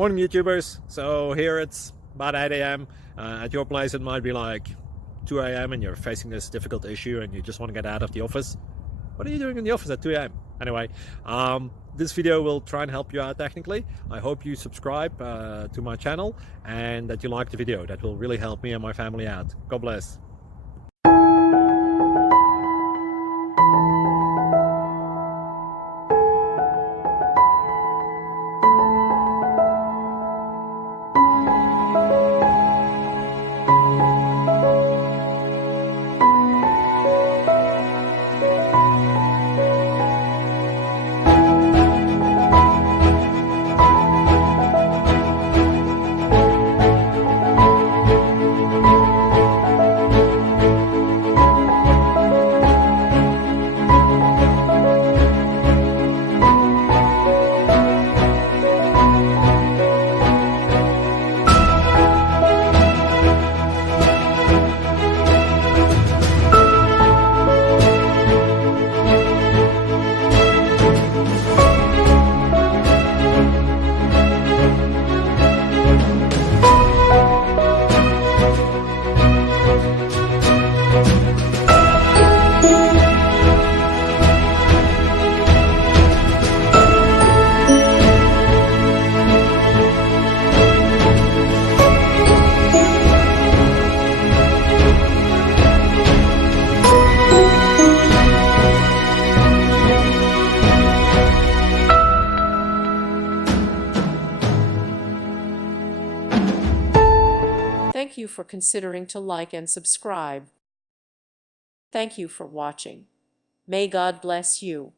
Morning YouTubers. So here it's about 8 a.m. At your place it might be like 2 a.m. and you're facing this difficult issue and you just want to get out of the office. What are you doing in the office at 2 a.m.? Anyway, this video will try and help you out technically. I hope you subscribe to my channel and that you like the video. That will really help me and my family out. God bless. Thank you for considering to like and subscribe. Thank you for watching. May God bless you.